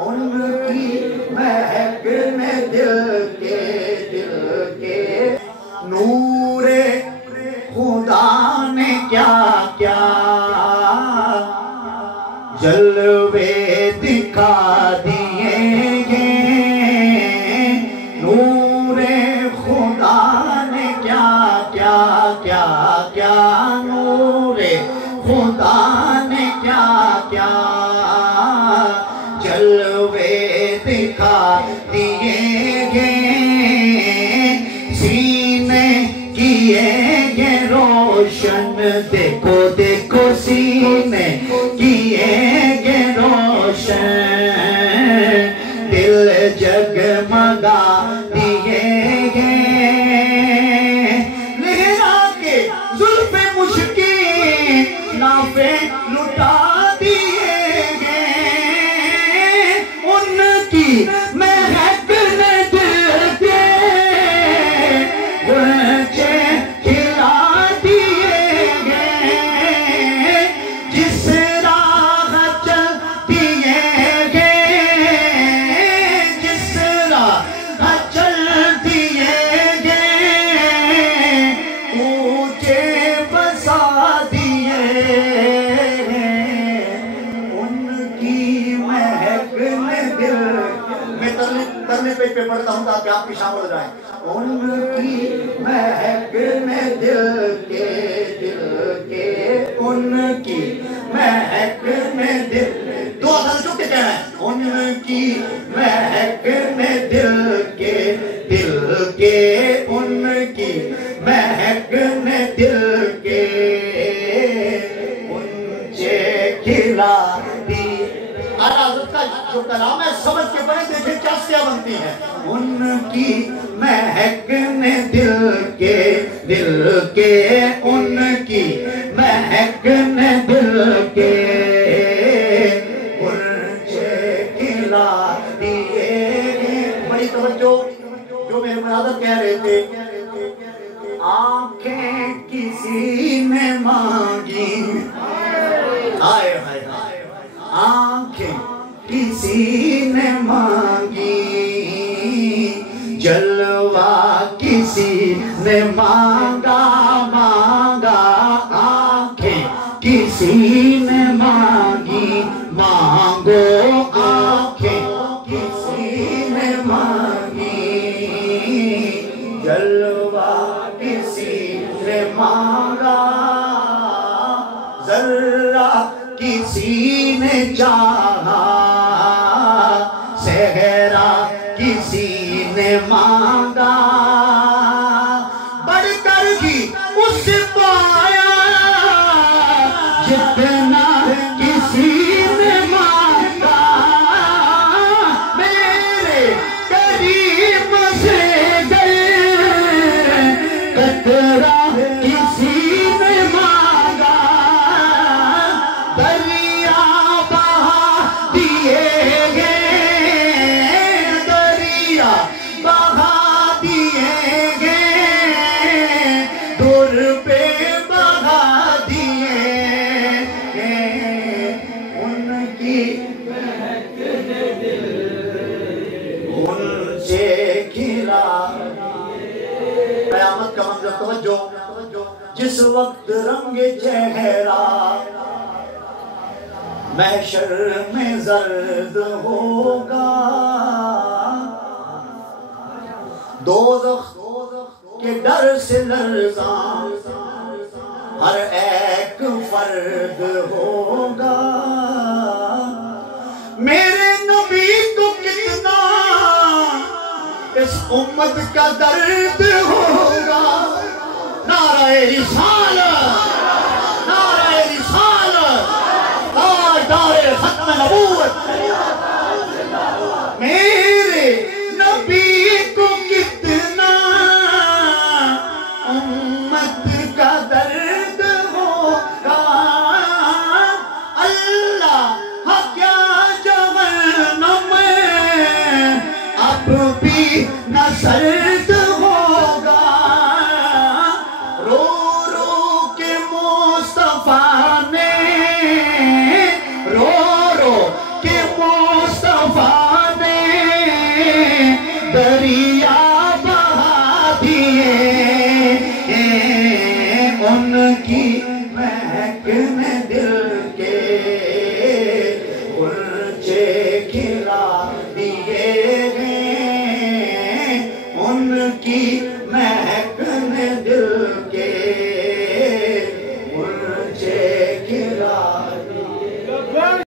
उनकी महक में दिल के नूरे खुदा ने क्या क्या जलवे दिखा दिए हैं। नूरे खुदा ने क्या क्या क्या क्या नूरे खुदा ने क्या क्या जलवे दिखा दिए हैं। सीने किए ये रोशन देखो देखो सीने किए ये रोशन दिल जगमगा दिए हैं। लहरा के जुल्फे मुश्किल नाफे लुटा दिए हैं। उनकी महक ने दिल के गुलचे खिला दिए हैं। जिस राह चल दिए गए जिस राह चल दिए गए ऊंचे बसा दिए हैं। उनकी महक ने दिल मैं तरले पेज पे पढ़ता हूँ ताकि आपकी शामिल हो जाए। उनकी महक ने दिल के उनकी महक ने दिल दो असल चुप के कहना है। उनकी महक ने दिल के उनकी महक ने दिल के ऊंचे खिला दी। का जो कलाम है समझ के पढ़े देखें क्या क्या बनती है। उनकी महक ने दिल के उनकी महक ने दिल के ऊंचे खिला दिए। बड़ी तवज्जो जो मेरे ब्रदर कह रहे थे। आंखें किसी ने मांगी हाय हाय आंखें किसी ने मांगी जलवा किसी ने मांगा आंखें किसी ने मांगी मांगो आंखें किसी ने मांगी जलवा किसी ने मांगा जर्रा किसी ने चाहा सहरा किसी ने मांगा बढ़कर ही उससे पाया जितना किसी ने मांगा। मेरे करीम से गए कतरा किसी ने मांगा दरिया बहा दिए गए दरिया बहा दिए गए दूर पे बहा दिए गए। उनकी उनसे खिला कयामत का मंजर तवज्जो। जिस वक्त रंगे चेहरा महशर में जर्द होगा दोज़ख के डर से लर्ज़ा हर एक फर्द होगा। मेरे नबी को कितना इस उम्मत का दर्द होगा। नारे रिसालत नारे रिसालत तारे खत्म नबूवत। मेरे नबी को कितना उम्मत का दर्द होगा। अल्लाह क्या जहन्नम में अब भी न सर्द होगा। रो रो बच्चे खिला दिए